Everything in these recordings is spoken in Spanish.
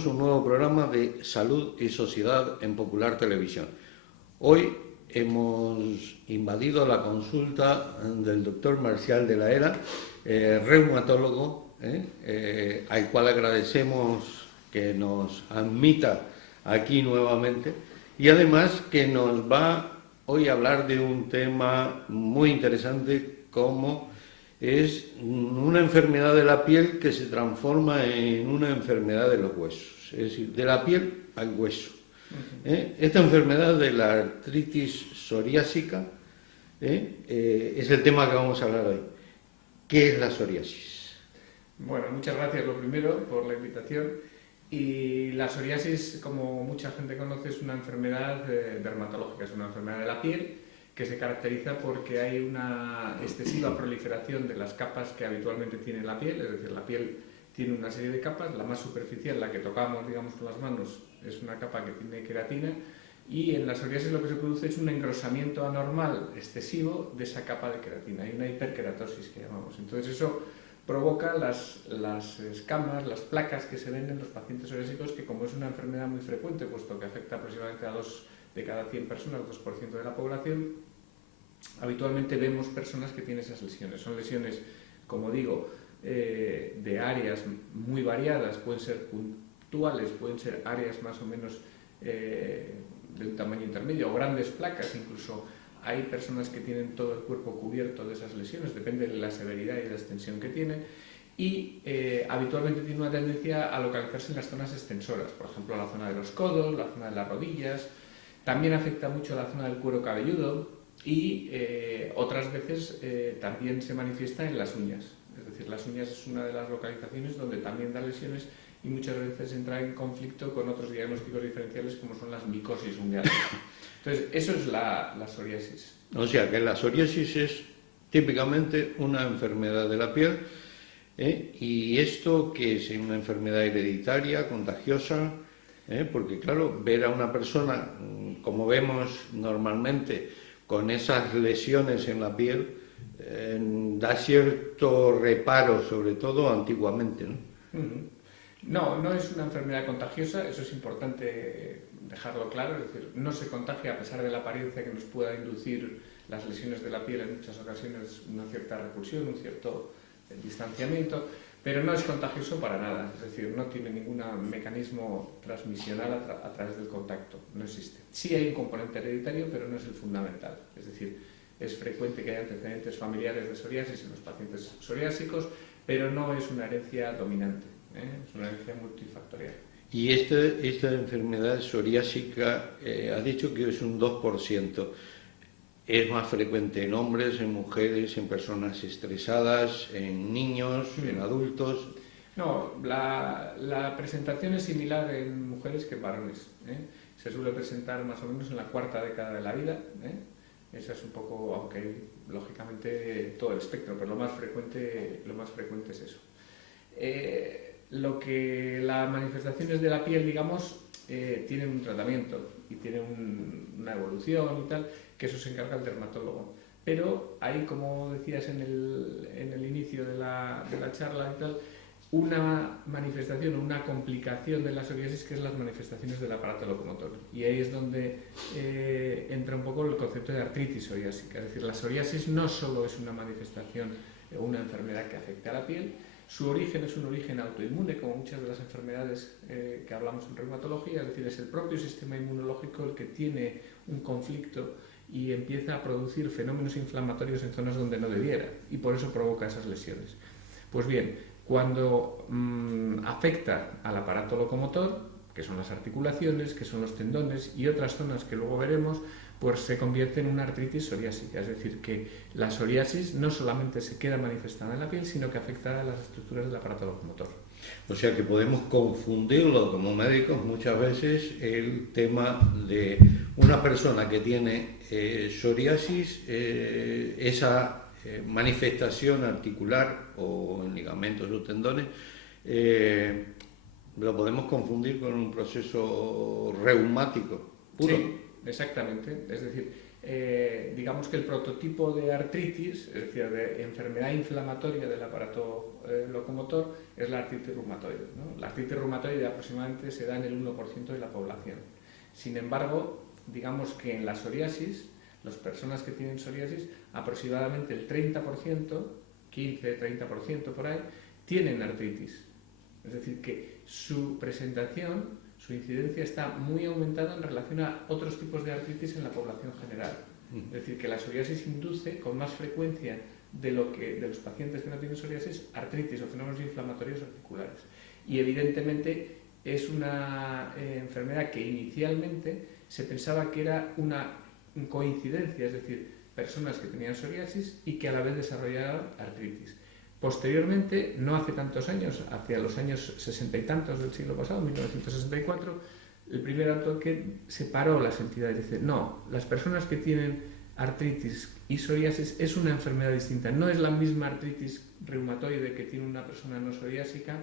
comenzamos un nuevo programa de Salud y Sociedad en Popular Televisión. Hoy hemos invadido la consulta del doctor Marcial de la Era, reumatólogo, al cual agradecemos que nos admita aquí nuevamente y además que nos va hoy a hablar de un tema muy interesante como es una enfermedad de la piel que se transforma en una enfermedad de los huesos, es decir, de la piel al hueso. Esta enfermedad de la artritis psoriásica es el tema que vamos a hablar hoy. ¿Qué es la psoriasis? Bueno, muchas gracias lo primero por la invitación. Y la psoriasis, como mucha gente conoce, es una enfermedad dermatológica, es una enfermedad de la piel que se caracteriza porque hay una excesiva proliferación de las capas que habitualmente tiene la piel, es decir, la piel tiene una serie de capas, la más superficial, la que tocamos, digamos, con las manos, es una capa que tiene queratina, y en la psoriasis lo que se produce es un engrosamiento anormal excesivo de esa capa de queratina, hay una hiperkeratosis que llamamos. Entonces eso provoca las escamas, las placas que se ven en los pacientes psoriásicos, que como es una enfermedad muy frecuente, puesto que afecta aproximadamente a 2 de cada 100 personas, 2% de la población, habitualmente vemos personas que tienen esas lesiones. Son lesiones, como digo, de áreas muy variadas, pueden ser puntuales, pueden ser áreas más o menos de un tamaño intermedio, o grandes placas, incluso hay personas que tienen todo el cuerpo cubierto de esas lesiones, depende de la severidad y de la extensión que tienen, y habitualmente tiene una tendencia a localizarse en las zonas extensoras, por ejemplo la zona de los codos, la zona de las rodillas. También afecta mucho la zona del cuero cabelludo y otras veces también se manifiesta en las uñas. Es decir, las uñas es una de las localizaciones donde también da lesiones y muchas veces entra en conflicto con otros diagnósticos diferenciales como son las micosis ungueales. Entonces, eso es la psoriasis. O sea, que la psoriasis es típicamente una enfermedad de la piel, y esto que es una enfermedad hereditaria, contagiosa, porque claro, ver a una persona, como vemos normalmente, con esas lesiones en la piel, da cierto reparo, sobre todo antiguamente, ¿no? No es una enfermedad contagiosa, eso es importante dejarlo claro, es decir, no se contagia a pesar de la apariencia que nos pueda inducir las lesiones de la piel, en muchas ocasiones una cierta repulsión, un cierto distanciamiento, pero no es contagioso para nada, es decir, no tiene ningún mecanismo transmisional a través del contacto, no existe. Sí hay un componente hereditario, pero no es el fundamental, es decir, es frecuente que haya antecedentes familiares de psoriasis en los pacientes psoriásicos, pero no es una herencia dominante, es una herencia multifactorial. Y esta enfermedad psoriásica, ha dicho que es un 2%. ¿Es más frecuente en hombres, en mujeres, en personas estresadas, en niños, en adultos? No, la presentación es similar en mujeres que en varones. Se suele presentar más o menos en la cuarta década de la vida. Esa es un poco, aunque lógicamente todo el espectro, pero lo más frecuente es eso. Lo que las manifestaciones de la piel, digamos, tienen un tratamiento y tienen una evolución y tal, que eso se encarga el dermatólogo. Pero hay, como decías en el inicio de la charla y tal, una manifestación o una complicación de la psoriasis que es las manifestaciones del aparato locomotor. Y ahí es donde entra un poco el concepto de artritis psoriásica. Es decir, la psoriasis no solo es una manifestación o una enfermedad que afecta a la piel, su origen es un origen autoinmune, como muchas de las enfermedades que hablamos en reumatología, es decir, es el propio sistema inmunológico el que tiene un conflicto y empieza a producir fenómenos inflamatorios en zonas donde no debiera, y por eso provoca esas lesiones. Pues bien, cuando afecta al aparato locomotor, que son las articulaciones, que son los tendones y otras zonas que luego veremos, pues se convierte en una artritis psoriásica, es decir, que la psoriasis no solamente se queda manifestada en la piel, sino que afecta a las estructuras del aparato locomotor. O sea que podemos confundirlo como médicos muchas veces el tema de una persona que tiene psoriasis, esa manifestación articular o en ligamentos o tendones, lo podemos confundir con un proceso reumático puro. Sí, exactamente. Es decir, digamos que el prototipo de artritis, es decir, de enfermedad inflamatoria del aparato locomotor, es la artritis reumatoide, ¿no? La artritis reumatoide aproximadamente se da en el 1% de la población. Sin embargo, digamos que en la psoriasis, las personas que tienen psoriasis, aproximadamente el 30%, 15-30% por ahí, tienen artritis. Es decir, que su presentación, su incidencia está muy aumentada en relación a otros tipos de artritis en la población general. Es decir, que la psoriasis induce con más frecuencia de los pacientes que no tienen psoriasis, artritis o fenómenos inflamatorios articulares. Y evidentemente es una enfermedad que inicialmente se pensaba que era una coincidencia, es decir, personas que tenían psoriasis y que a la vez desarrollaban artritis. Posteriormente, no hace tantos años, hacia los años 60 y tantos del siglo pasado, 1964, el primer autor que separó las entidades, dice, no, las personas que tienen artritis y psoriasis es una enfermedad distinta, no es la misma artritis reumatoide que tiene una persona no psoriásica,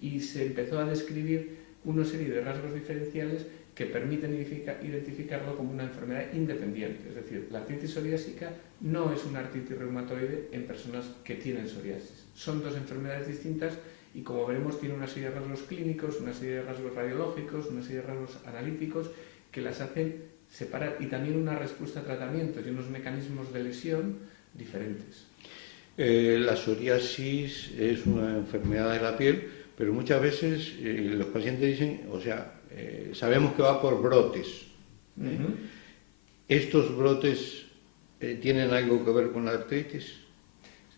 y se empezó a describir una serie de rasgos diferenciales que permiten identificarlo como una enfermedad independiente. Es decir, la artritis psoriásica no es una artritis reumatoide en personas que tienen psoriasis. Son dos enfermedades distintas y, como veremos, tiene una serie de rasgos clínicos, una serie de rasgos radiológicos, una serie de rasgos analíticos que las hacen separar, y también una respuesta a tratamientos y unos mecanismos de lesión diferentes. La psoriasis es una enfermedad de la piel, pero muchas veces los pacientes dicen, o sea, sabemos que va por brotes. ¿Estos brotes tienen algo que ver con la artritis?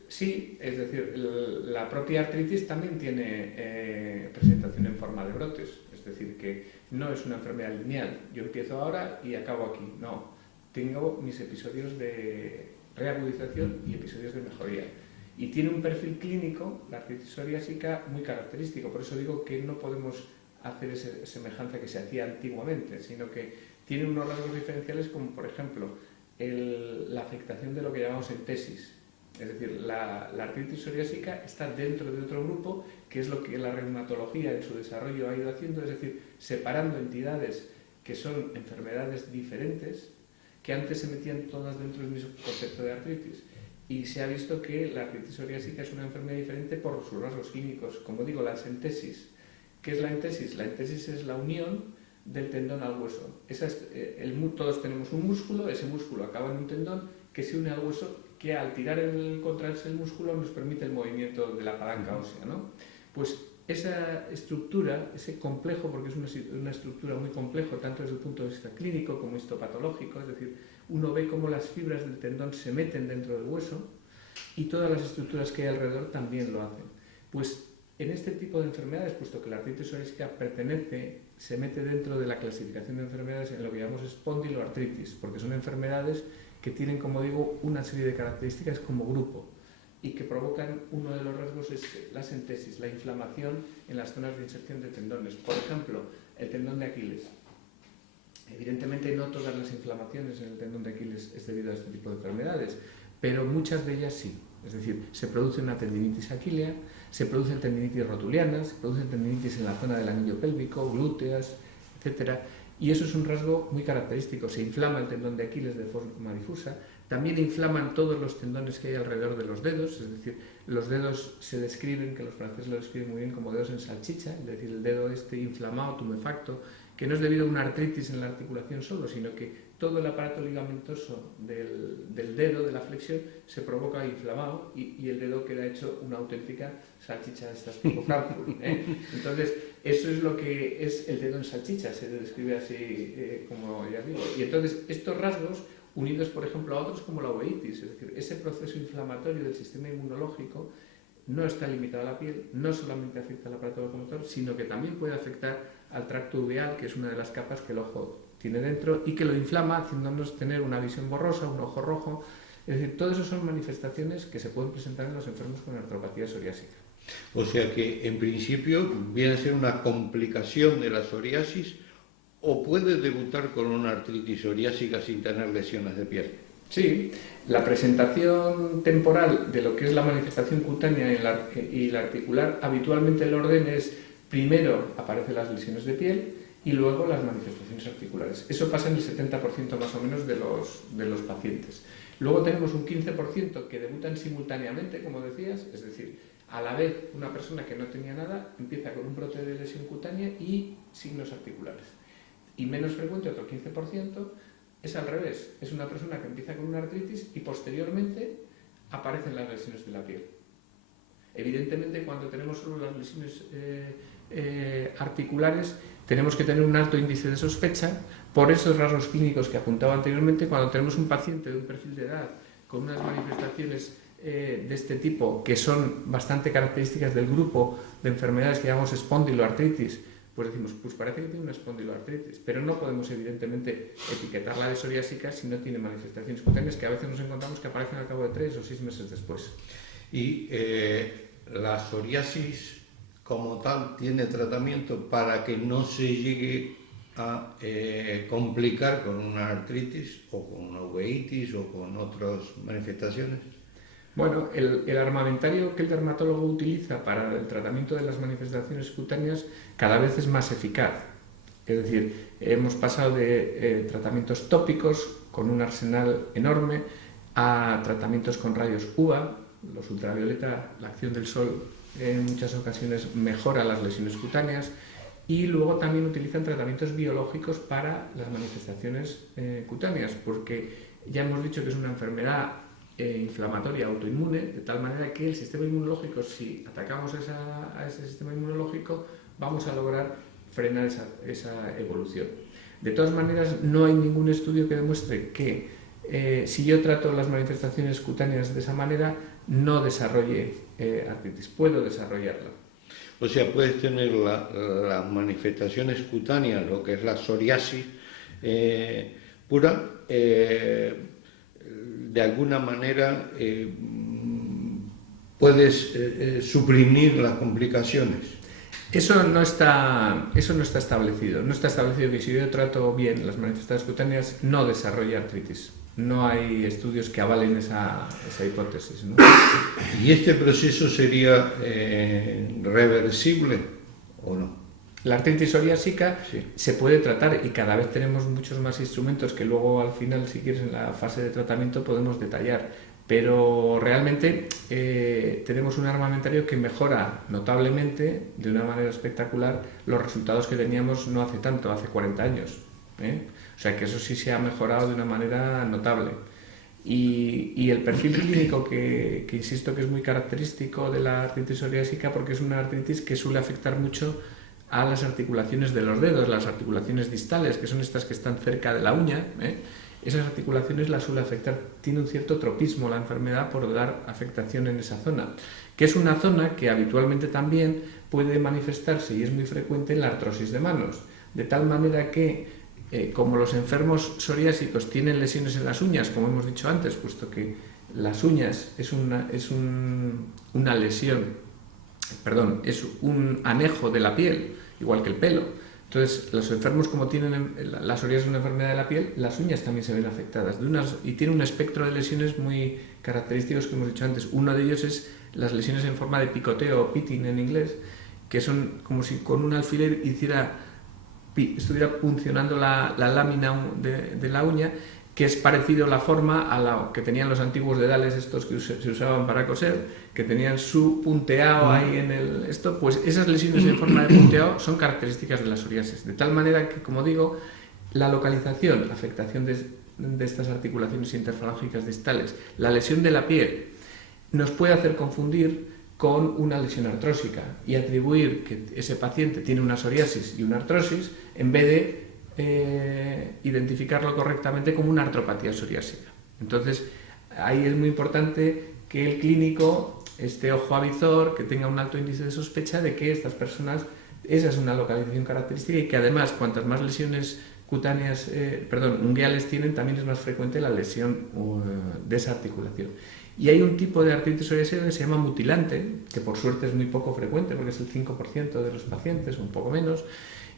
Sí, es decir, la propia artritis también tiene presentación en forma de brotes, es decir, que no es una enfermedad lineal. Yo empiezo ahora y acabo aquí. No, tengo mis episodios de reagudización y episodios de mejoría. Y tiene un perfil clínico, la artritis psoriásica, muy característico. Por eso digo que no podemos hacer esa semejanza que se hacía antiguamente, sino que tiene unos rasgos diferenciales como, por ejemplo, la afectación de lo que llamamos entesis. Es decir, la artritis psoriásica está dentro de otro grupo, que es lo que la reumatología en su desarrollo ha ido haciendo, es decir, separando entidades que son enfermedades diferentes, que antes se metían todas dentro del mismo concepto de artritis. Y se ha visto que la artritis psoriásica es una enfermedad diferente por sus rasgos químicos. Como digo, las entesis. ¿Qué es la entesis? La entesis es la unión del tendón al hueso. Todos tenemos un músculo, ese músculo acaba en un tendón que se une al hueso, que al contraerse el músculo nos permite el movimiento de la palanca ósea, ¿no? Pues esa estructura, ese complejo, porque es una estructura muy compleja, tanto desde el punto de vista clínico como histopatológico, es decir, uno ve cómo las fibras del tendón se meten dentro del hueso y todas las estructuras que hay alrededor también lo hacen. Pues en este tipo de enfermedades, puesto que la artritis psoriásica se mete dentro de la clasificación de enfermedades en lo que llamamos espondiloartritis, porque son enfermedades que tienen, como digo, una serie de características como grupo y que provocan, uno de los rasgos es la entesis, la inflamación en las zonas de inserción de tendones. Por ejemplo, el tendón de Aquiles. Evidentemente no todas las inflamaciones en el tendón de Aquiles es debido a este tipo de enfermedades, pero muchas de ellas sí. Es decir, se produce una tendinitis aquilea, se producen tendinitis rotulianas, se producen tendinitis en la zona del anillo pélvico, glúteas, etc. Y eso es un rasgo muy característico. Se inflama el tendón de Aquiles de forma difusa. También inflaman todos los tendones que hay alrededor de los dedos, es decir, los dedos se describen, que los franceses lo describen muy bien, como dedos en salchicha, es decir, el dedo inflamado, tumefacto, que no es debido a una artritis en la articulación solo, sino que todo el aparato ligamentoso del dedo, de la flexión, se provoca inflamado y el dedo queda hecho una auténtica salchicha de estas tipo Frankfurt, ¿eh? Entonces, eso es lo que es el dedo en salchicha, se describe así, como ya digo. Y entonces, estos rasgos, unidos, por ejemplo, a otros como la uveitis, es decir, ese proceso inflamatorio del sistema inmunológico, no está limitado a la piel, no solamente afecta al aparato locomotor, sino que también puede afectar al tracto uveal, que es una de las capas que el ojo tiene dentro y que lo inflama, haciéndonos tener una visión borrosa, un ojo rojo. Es decir, todo eso son manifestaciones que se pueden presentar en los enfermos con artropatía psoriásica. O sea que, en principio, viene a ser una complicación de la psoriasis, o puede debutar con una artritis psoriásica sin tener lesiones de piel. Sí, la presentación temporal de lo que es la manifestación cutánea y la articular, habitualmente el orden es, primero aparecen las lesiones de piel y luego las manifestaciones articulares. Eso pasa en el 70% más o menos de los pacientes. Luego tenemos un 15% que debutan simultáneamente, como decías, es decir, a la vez una persona que no tenía nada empieza con un brote de lesión cutánea y signos articulares. Y menos frecuente, otro 15%, es al revés. Es una persona que empieza con una artritis y posteriormente aparecen las lesiones de la piel. Evidentemente, cuando tenemos solo las lesiones articulares, tenemos que tener un alto índice de sospecha por esos rasgos clínicos que apuntaba anteriormente. Cuando tenemos un paciente de un perfil de edad con unas manifestaciones de este tipo, que son bastante características del grupo de enfermedades que llamamos espondiloartritis, pues decimos, pues parece que tiene una espondiloartritis, pero no podemos evidentemente etiquetarla de psoriásica si no tiene manifestaciones cutáneas, que a veces nos encontramos que aparecen al cabo de 3 o 6 meses después. Y la psoriasis como tal tiene tratamiento para que no se llegue a complicar con una artritis o con una uveitis o con otras manifestaciones. Bueno, el armamentario que el dermatólogo utiliza para el tratamiento de las manifestaciones cutáneas cada vez es más eficaz. Es decir, hemos pasado de tratamientos tópicos con un arsenal enorme a tratamientos con rayos UVA, los ultravioleta, la acción del sol en muchas ocasiones mejora las lesiones cutáneas, y luego también utilizan tratamientos biológicos para las manifestaciones cutáneas, porque ya hemos dicho que es una enfermedad inflamatoria autoinmune, de tal manera que el sistema inmunológico, si atacamos a ese sistema inmunológico, vamos a lograr frenar esa evolución. De todas maneras, no hay ningún estudio que demuestre que si yo trato las manifestaciones cutáneas de esa manera, no desarrolle artritis. Puedo desarrollarla. O sea, puedes tener las manifestaciones cutáneas, lo que es la psoriasis pura, de alguna manera puedes suprimir las complicaciones. Eso no está establecido. No está establecido que si yo trato bien las manifestaciones cutáneas no desarrolla artritis. No hay estudios que avalen esa hipótesis, ¿no? ¿Y este proceso sería reversible o no? La artritis psoriásica sí. Se puede tratar, y cada vez tenemos muchos más instrumentos que luego al final, si quieres, en la fase de tratamiento podemos detallar. Pero realmente tenemos un armamentario que mejora notablemente, de una manera espectacular, los resultados que teníamos no hace tanto, hace 40 años. O sea que eso sí se ha mejorado de una manera notable. Y el perfil clínico que insisto que es muy característico de la artritis psoriásica, porque es una artritis que suele afectar mucho a las articulaciones de los dedos, las articulaciones distales, que son estas que están cerca de la uña, esas articulaciones las suele afectar. Tiene un cierto tropismo la enfermedad por dar afectación en esa zona, que es una zona que habitualmente también puede manifestarse, y es muy frecuente, en la artrosis de manos, de tal manera que como los enfermos psoriásicos tienen lesiones en las uñas, como hemos dicho antes, puesto que las uñas es una lesión, perdón, es un anejo de la piel, igual que el pelo. Entonces, los enfermos, como tienen la psoriasis, una enfermedad de la piel, las uñas también se ven afectadas. Y tiene un espectro de lesiones muy característicos que hemos dicho antes. Uno de ellos es las lesiones en forma de picoteo, o pitting en inglés, que son como si con un alfiler estuviera puncionando la lámina de la uña, que es parecido la forma a la que tenían los antiguos dedales estos que se usaban para coser, que tenían su punteado ahí en esto. Pues esas lesiones en forma de punteado son características de la psoriasis, de tal manera que, como digo, la localización, afectación de estas articulaciones interfalángicas distales, la lesión de la piel, nos puede hacer confundir con una lesión artrósica y atribuir que ese paciente tiene una psoriasis y una artrosis, en vez de identificarlo correctamente como una artropatía psoriásica. Entonces, ahí es muy importante que el clínico esté ojo avizor, que tenga un alto índice de sospecha de que estas personas, esa es una localización característica, y que además, cuantas más lesiones cutáneas, unguiales tienen, también es más frecuente la lesión de esa articulación. Y hay un tipo de artritis psoriásica que se llama mutilante, que por suerte es muy poco frecuente, porque es el 5% de los pacientes, un poco menos,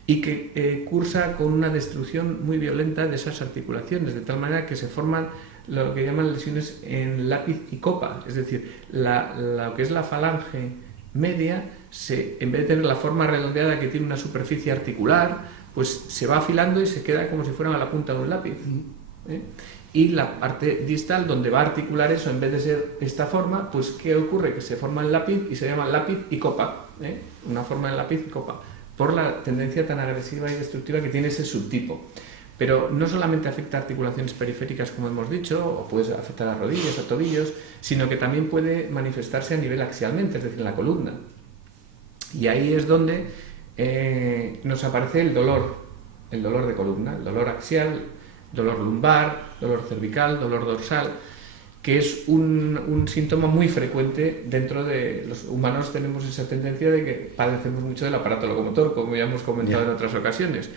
y que cursa con una destrucción muy violenta de esas articulaciones, de tal manera que se forman lo que llaman lesiones en lápiz y copa, es decir, lo que es la falange media, en vez de tener la forma redondeada que tiene una superficie articular, pues se va afilando y se queda como si fuera a la punta de un lápiz. Y la parte distal, donde va a articular eso, en vez de ser esta forma, pues ¿qué ocurre? Que se forma el lápiz y se llama lápiz y copa, una forma de lápiz y copa, por la tendencia tan agresiva y destructiva que tiene ese subtipo. Pero no solamente afecta a articulaciones periféricas, como hemos dicho, o puede afectar a rodillas, a tobillos, sino que también puede manifestarse a nivel axialmente, es decir, en la columna. Y ahí es donde nos aparece el dolor de columna, el dolor axial, dolor lumbar, dolor cervical, dolor dorsal, que es un síntoma muy frecuente dentro de los humanos. Tenemos esa tendencia de que padecemos mucho del aparato locomotor, como ya hemos comentado en otras ocasiones.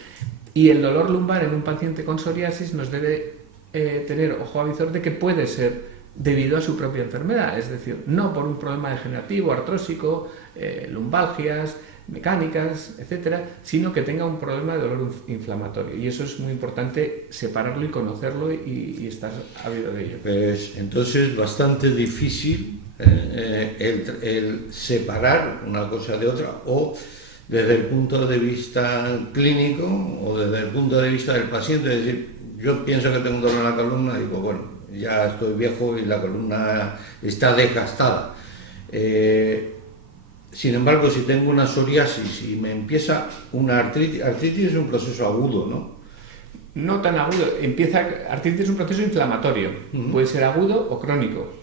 Y el dolor lumbar en un paciente con psoriasis nos debe tener ojo avizor de que puede ser debido a su propia enfermedad, es decir, no por un problema degenerativo, artrósico, lumbalgias, mecánicas, etcétera, sino que tenga un problema de dolor inflamatorio. Y eso es muy importante separarlo y conocerlo y estar ávido de ello. Pues entonces bastante difícil el separar una cosa de otra, o desde el punto de vista clínico o desde el punto de vista del paciente, es decir, yo pienso que tengo un dolor en la columna y digo, bueno, ya estoy viejo y la columna está desgastada. Sin embargo, si tengo una psoriasis y me empieza una artritis, artritis es un proceso agudo, ¿no? No tan agudo, artritis es un proceso inflamatorio, puede ser agudo o crónico,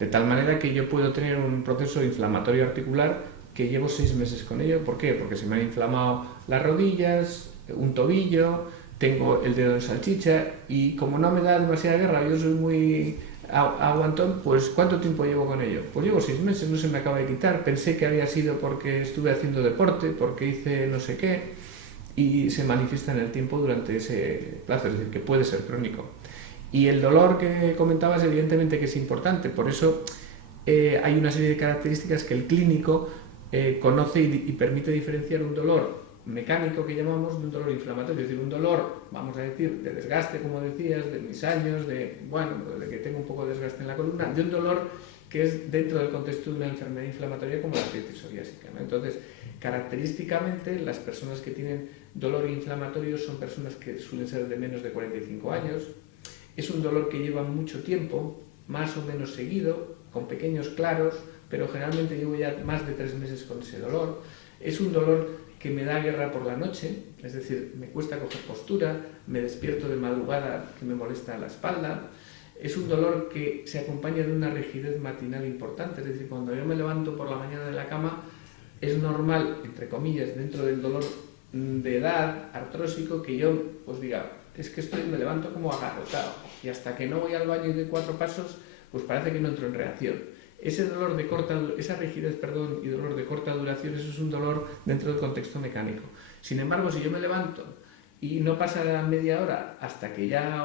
de tal manera que yo puedo tener un proceso inflamatorio articular que llevo 6 meses con ello. ¿Por qué? Porque se me han inflamado las rodillas, un tobillo, tengo el dedo de salchicha y como no me da demasiada guerra, yo soy muy aguantón, pues ¿cuánto tiempo llevo con ello? Pues llevo 6 meses, no se me acaba de quitar, pensé que había sido porque estuve haciendo deporte, porque hice no sé qué, y se manifiesta en el tiempo durante ese plazo, es decir, que puede ser crónico. Y el dolor que comentabas, evidentemente que es importante, por eso hay una serie de características que el clínico conoce y permite diferenciar un dolor mecánico que llamamos de un dolor inflamatorio, es decir, un dolor, vamos a decir, de desgaste, como decías, de mis años, de que tengo un poco de desgaste en la columna, de un dolor que es dentro del contexto de una enfermedad inflamatoria como la artritis psoriásica, ¿no? Entonces, característicamente, las personas que tienen dolor inflamatorio son personas que suelen ser de menos de 45 años, es un dolor que lleva mucho tiempo, más o menos seguido, con pequeños claros, pero generalmente llevo ya más de 3 meses con ese dolor. Es un dolor que me da guerra por la noche, es decir, me cuesta coger postura, me despierto de madrugada que me molesta la espalda. Es un dolor que se acompaña de una rigidez matinal importante, es decir, cuando yo me levanto por la mañana de la cama, es normal, entre comillas, dentro del dolor de edad, artrósico, que yo pues diga, es que me levanto como agarrotado, y hasta que no voy al baño y doy 4 pasos, pues parece que no entro en reacción. Ese dolor de esa rigidez, y dolor de corta duración, eso es un dolor dentro del contexto mecánico. Sin embargo, si yo me levanto y no pasa media hora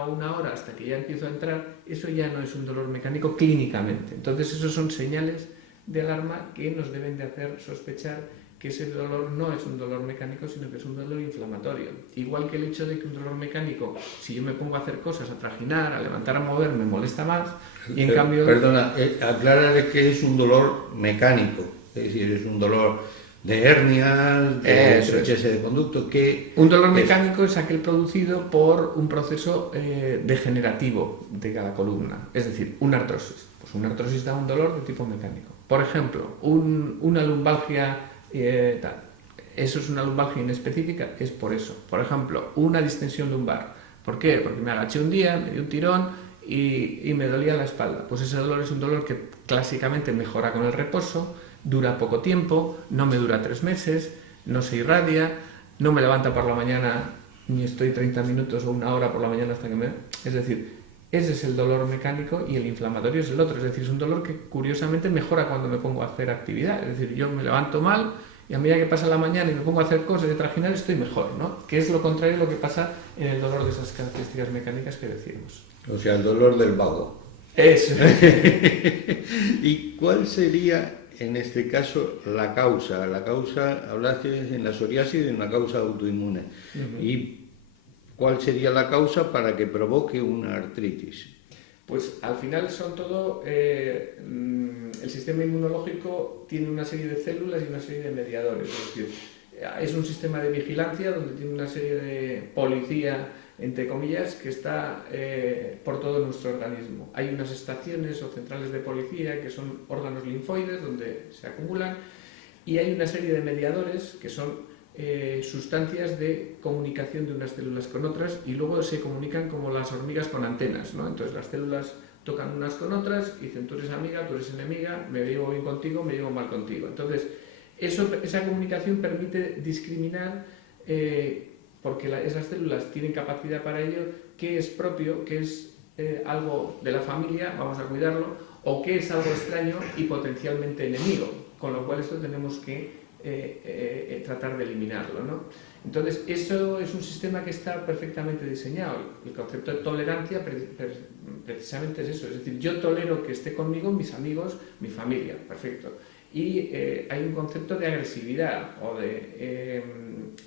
o 1 hora hasta que ya empiezo a entrar, eso ya no es un dolor mecánico clínicamente. Entonces, esos son señales de alarma que nos deben de hacer sospechar que ese dolor no es un dolor mecánico, sino que es un dolor inflamatorio. Igual que el hecho de que un dolor mecánico, si yo me pongo a hacer cosas, a trajinar, a levantar, a mover, me molesta más, y en cambio... Perdona, aclárale que es un dolor mecánico, es decir, es un dolor de hernias, de estrechez de conducto, que... Un dolor mecánico es aquel producido por un proceso degenerativo de cada columna, es decir, una artrosis. Pues una artrosis da un dolor de tipo mecánico. Por ejemplo, una lumbalgia... Eso es una lumbalgia inespecífica, es por eso. Por ejemplo, una distensión lumbar. ¿Por qué? Porque me agaché un día, me di un tirón y me dolía la espalda. Pues ese dolor es un dolor que clásicamente mejora con el reposo, dura poco tiempo, no me dura 3 meses, no se irradia, no me levanta por la mañana ni estoy 30 minutos o 1 hora por la mañana hasta que me... Es decir, ese es el dolor mecánico y el inflamatorio es el otro. Es decir, es un dolor que curiosamente mejora cuando me pongo a hacer actividad. Es decir, yo me levanto mal y a medida que pasa la mañana y me pongo a hacer cosas de trajinar estoy mejor, ¿no? Que es lo contrario a lo que pasa en el dolor de esas características mecánicas que decimos. O sea, el dolor del vago. Eso. ¿Y cuál sería, en este caso, la causa? La causa, hablaste en la psoriasis de una causa autoinmune. ¿Y cuál sería la causa para que provoque una artritis? Pues al final son todo, el sistema inmunológico tiene una serie de células y una serie de mediadores, es decir, Es un sistema de vigilancia donde tiene una serie de policía, entre comillas, que está por todo nuestro organismo. Hay unas estaciones o centrales de policía que son órganos linfoides donde se acumulan, y hay una serie de mediadores que son sustancias de comunicación de unas células con otras, y luego se comunican como las hormigas con antenas, ¿no? Entonces las células tocan unas con otras y dicen: tú eres amiga, tú eres enemiga, me llevo bien contigo, me llevo mal contigo. Entonces esa comunicación permite discriminar, porque esas células tienen capacidad para ello, qué es propio, qué es algo de la familia, vamos a cuidarlo, o qué es algo extraño y potencialmente enemigo, con lo cual esto tenemos que tratar de eliminarlo, ¿no? Entonces, eso es un sistema que está perfectamente diseñado. El concepto de tolerancia precisamente es eso, es decir, yo tolero que esté conmigo mis amigos, mi familia, perfecto. Y hay un concepto de agresividad o de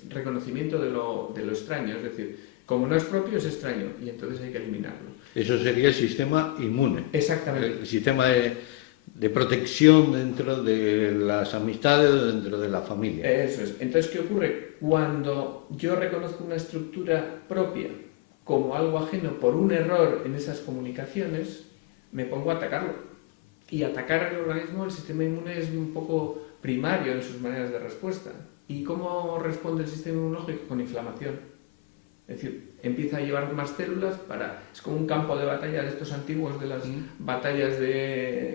reconocimiento de lo extraño, es decir, como no es propio, es extraño, y entonces hay que eliminarlo. Eso sería el sistema inmune. Exactamente. El sistema de protección dentro de las amistades, dentro de la familia. Eso es. Entonces, ¿qué ocurre? Cuando yo reconozco una estructura propia como algo ajeno por un error en esas comunicaciones, me pongo a atacarlo. Y atacar al organismo, el sistema inmune es un poco primario en sus maneras de respuesta. ¿Y cómo responde el sistema inmunológico? Con inflamación. Es decir, empieza a llevar más células es como un campo de batalla de estos antiguos, de las batallas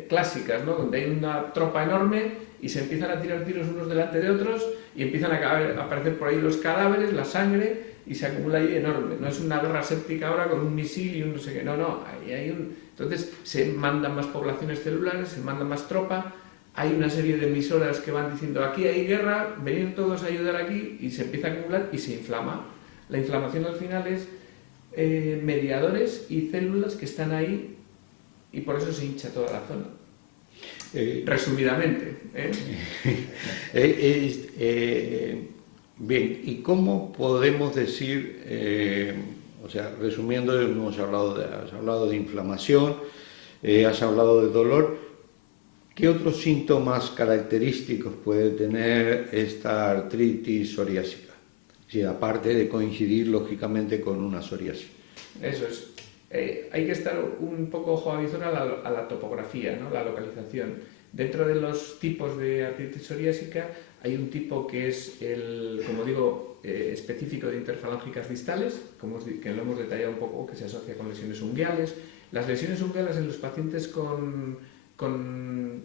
clásicas, ¿no? Donde hay una tropa enorme y se empiezan a tirar tiros unos delante de otros y empiezan a aparecer por ahí los cadáveres, la sangre, y se acumula ahí enorme. No es una guerra séptica ahora con un misil y un no sé qué, no, ahí hay entonces se mandan más poblaciones celulares, se manda más tropa, hay una serie de emisoras que van diciendo: aquí hay guerra, venid todos a ayudar aquí, y se empieza a acumular y se inflama. La inflamación al final es mediadores y células que están ahí, y por eso se hincha toda la zona. Resumidamente. Bien, ¿y cómo podemos decir, o sea, resumiendo, has hablado de inflamación, has hablado de dolor, ¿qué otros síntomas característicos puede tener esta artritis psoriásica? Sí, aparte de coincidir lógicamente con una psoriasis. Eso es. Hay que estar un poco ojo avizor a la topografía, ¿no? La localización. Dentro de los tipos de artritis psoriásica hay un tipo que es como digo, específico de interfalángicas distales, que lo hemos detallado un poco, que se asocia con lesiones ungueales. Las lesiones ungueales en los pacientes con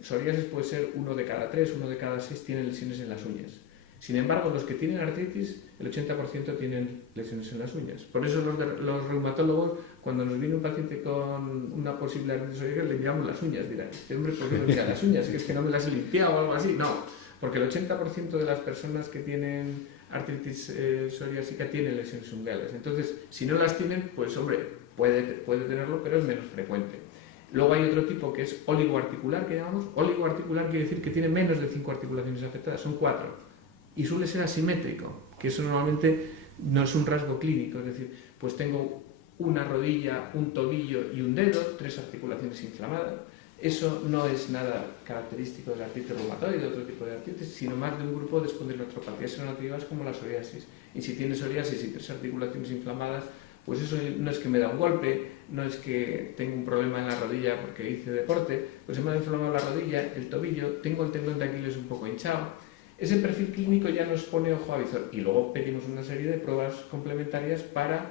psoriasis puede ser 1 de cada 3, 1 de cada 6 tienen lesiones en las uñas. Sin embargo, los que tienen artritis, el 80% tienen lesiones en las uñas. Por eso los reumatólogos, cuando nos viene un paciente con una posible artritis psoriásica, le miramos las uñas. Dirán: este hombre, ¿por qué no mira las uñas? ¿Es que no me las he limpiado o algo así? No, porque el 80% de las personas que tienen artritis psoriásica tienen lesiones ungueales. Entonces, si no las tienen, pues hombre, puede tenerlo, pero es menos frecuente. Luego hay otro tipo que es oligoarticular, que llamamos. Oligoarticular quiere decir que tiene menos de 5 articulaciones afectadas, son 4. Y suele ser asimétrico, que eso normalmente no es un rasgo clínico, es decir, pues tengo una rodilla, un tobillo y un dedo, 3 articulaciones inflamadas. Eso no es nada característico de la artritis reumatoide, de otro tipo de artritis, sino más de un grupo de espondiloartropatías seronegativas como la psoriasis. Y si tiene psoriasis y 3 articulaciones inflamadas, pues eso no es que me da un golpe, no es que tengo un problema en la rodilla porque hice deporte, pues se me ha inflamado la rodilla, el tobillo, tengo el tendón de Aquiles un poco hinchado. Ese perfil clínico ya nos pone ojo avizor, y luego pedimos una serie de pruebas complementarias para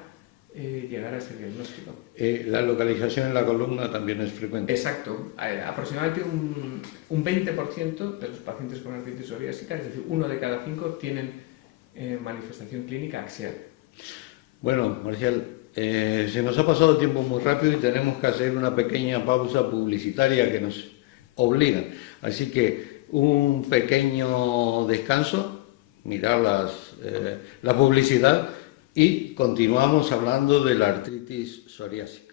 llegar a ese diagnóstico. La localización en la columna también es frecuente. Exacto. Aproximadamente un 20% de los pacientes con artritis psoriásica, es decir, 1 de cada 5, tienen manifestación clínica axial. Bueno, Marcial, se nos ha pasado el tiempo muy rápido y tenemos que hacer una pequeña pausa publicitaria que nos obliga. Así que un pequeño descanso, mirar la publicidad, y continuamos hablando de la artritis psoriásica.